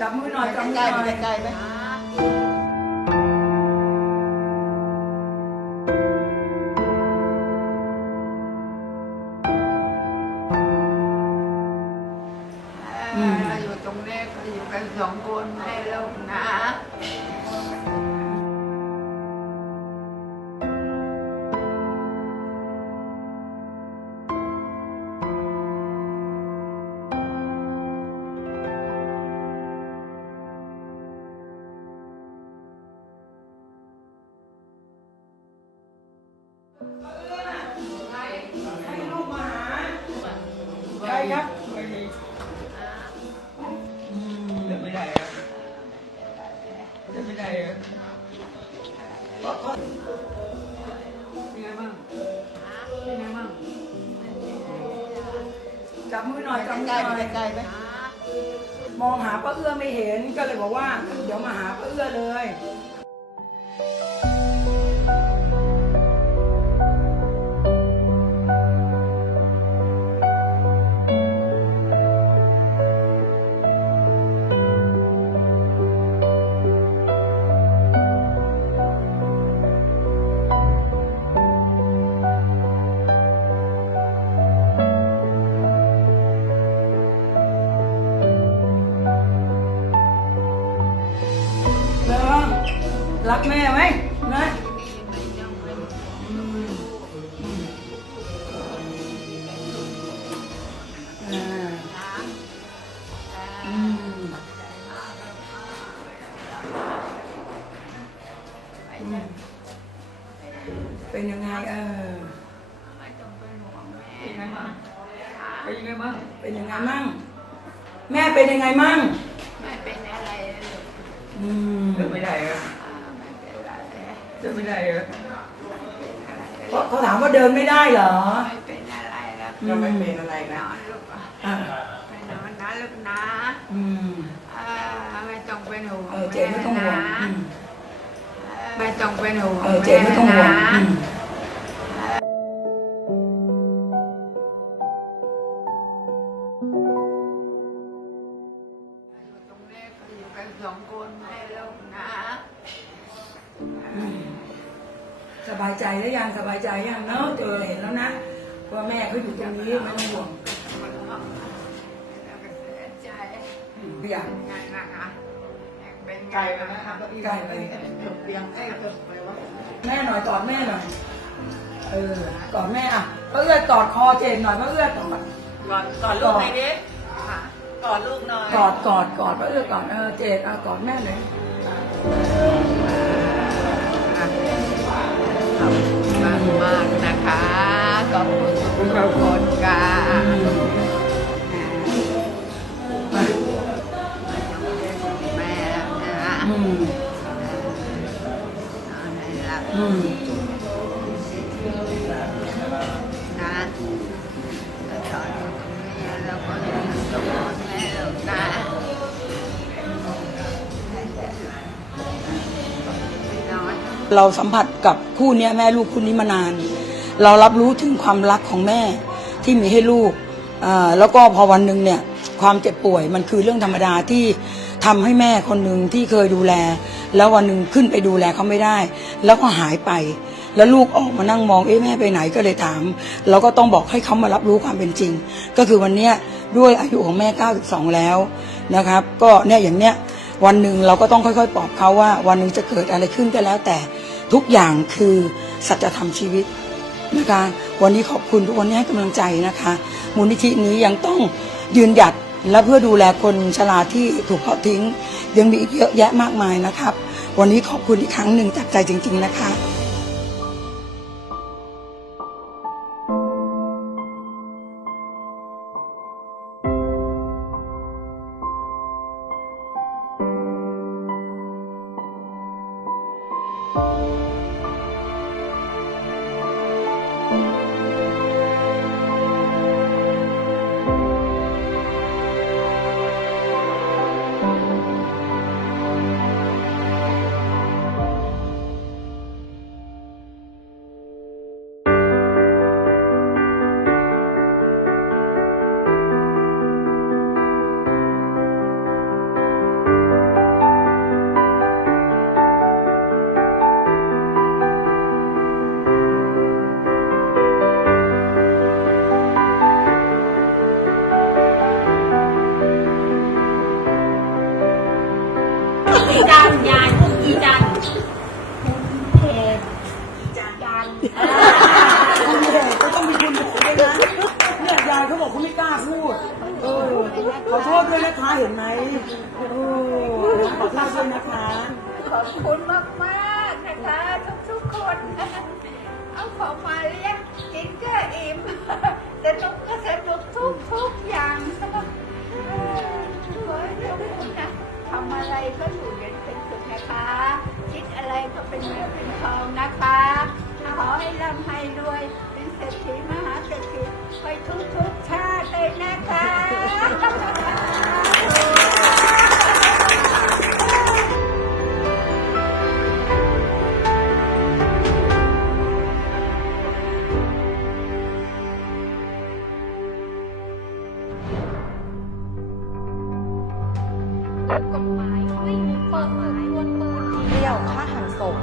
จับมือหน่อยจับมือใกล้หๆน่ไปอยใกล้ๆไหมอยู่ตรงนี้ก็อยู่กันสองคนให้ ให้ลูกมาหาใครครับเดินไม่ได้ครับเดินไม่ได้ครับเป็นไงบ้างเป็นไงบ้างจับมือหน่อยจับมือหน่อย ไหมมองหาป้าเอื้อไม่เห็นก็เลยบอกว่า เดี๋ยวมาหาป้าเอื้อเลย กแม่ไหมนะอืมอืมอ่าอืมเป็นยังไงเออไม่ต้องเป็นห่วงแม่เป็นไงบ้างเป็นยังไงบ้างเป็นยังไงมั่งแม่เป็นยังไงมั่งไม่เป็นอะไรเลยลูกอืมเดินไม่ได้ครับ อ่าไม่เป็นไร เดินไม่ได้ครับเขาเขาถามว่าเดินไม่ได้เหรอ ไม่เป็นอะไรแล้วอืมไม่เป็นอะไรนนะอนลูกอะอ่าไปนอนนะลูกนะอืมอ่าไม่ต้องเป็นห่วงเออเจ๊ไม่ต้องห่วงอืมไม่ต้องเป็นห่วงเออเจ๊ไม่ต้องห่วงแนะ อืม สบายใจแล้วยังสบายใจยังเนาะเจอเห็นแล้วนะว่าแม่เขาอยู่ตรงนี้ไม่ต้องห่วงเสียใจพี่อยากไงนะคะเป็นไกลไปนะครับไกลไปเกือบเปียงเอ้เกือบไปวะแม่หน่อยกอดแม่หน่อยเออกอดแม่อะป้าเอื้อกอดคอเจนหน่อยป้าเอื้อกอดกอนก่อนลูกหน่อยดิกอนลูกหน่อยกอดกอดกอดป้าเอื้อกอดเออเจนเอากอดแม่หน่อย ขอบคุณมากมากๆนะคะ ขอบคุณทุกคนค่ะมาแม่แล้วนะอืม เราสัมผัสกับคู่เนี้ยแม่ลูกคู่นี้มานาน เรารับรู้ถึงความรักของแม่ที่มีให้ลูกแล้วก็พอวันหนึ่งเนี่ยความเจ็บป่วยมันคือเรื่องธรรมดาที่ทำให้แม่คนหนึ่งที่เคยดูแล แล้ววันหนึ่งขึ้นไปดูแลเขาไม่ได้ แล้วก็หายไป แล้วลูกออกมานั่งมองเอ๊ะแม่ไปไหนก็เลยถาม เราก็ต้องบอกให้เขามารับรู้ความเป็นจริง ก็คือวันเนี้ยด้วยอายุของแม่ 92 แล้วนะครับ ก็เนี่ยอย่างเนี้ยวันหนึ่งเราก็ต้องค่อยๆปลอบเขาว่า วันหนึ่งจะเกิดอะไรขึ้นก็แล้วแต่ ทุกอย่างคือสัจธรรมชีวิตนะคะวันนี้ขอบคุณทุกคนที่ให้กำลังใจนะคะ มูลนิธินี้ยังต้องยืนหยัดและเพื่อดูแลคนชราที่ถูกทอดทิ้ง ยังมีอีกเยอะแยะมากมายนะครับ วันนี้ขอบคุณอีกครั้งหนึ่งจากใจจริง ๆ นะคะ เพจจานคุณเด็กก็ต้องมีคุณหมอด้วยนะเนี่ยยายเขาบอกเขาไม่กล้าพูดเออขอโทษด้วยนะคะเห็นไหมโอ้ขอโทษด้วยนะคะขอบคุณมากมากนะคะทุกๆคน เอาของมาเลี้ยงกินก็อิ่ม ให้ร่ำให้รวยเป็นเศรษฐีมหาเศรษฐีไปทุกทุกๆชาติเลยนะคะ กฎหมายไม่มีเปิดเผยวนปืนเปรี้ยวฆ่าหันศพ